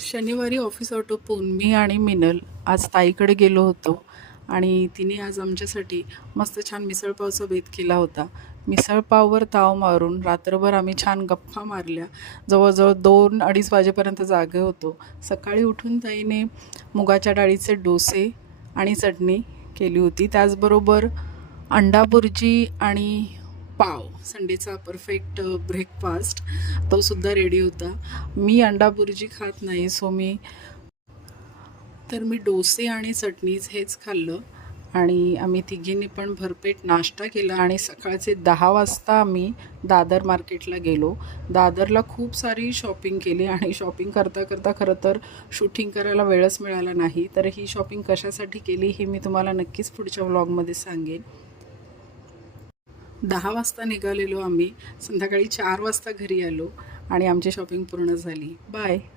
शनिवारी ऑफिस आटोपून मी आणि मिनल आज ताईकडे गेलो होतो आणि तिने आज आमच्यासाठी मस्त छान मिसळपावचा बेत केला होता. मिसळपाववर ताव मारून रात्रभर आम्ही छान गप्पा मारल्या. जवळजवळ 2-2:30 वाजेपर्यंत जागे होतो. सकाळी उठून ताईने मुगाच्या डाळीचे डोसे आणि चटणी केली होती. त्याचबरोबर अंडा भुर्जी आणि पाव, संडेचा परफेक्ट ब्रेकफास्ट तो सुद्धा रेडी होता. मी अंडा भुर्जी खात नाही, सो मी डोसे आणि चटणीच हेच खाल्लं आणि आम्ही तिघींनी पण भरपेट नाश्ता केला आणि सकाळचे 10 वाजता आम्ही दादर मार्केटला गेलो. दादरला खूप सारी शॉपिंग केली आणि शॉपिंग करता करता खरं तर शूटिंग करायला वेळच मिळाला नाही. तर ही शॉपिंग कशासाठी केली हे मी तुम्हाला नक्कीच पुढच्या व्लॉगमध्ये सांगेन. 10 वाजता निघालेलो आम्ही, संध्याकाळी 4 वाजता घरी आलो आणि आमची शॉपिंग पूर्ण झाली. बाय.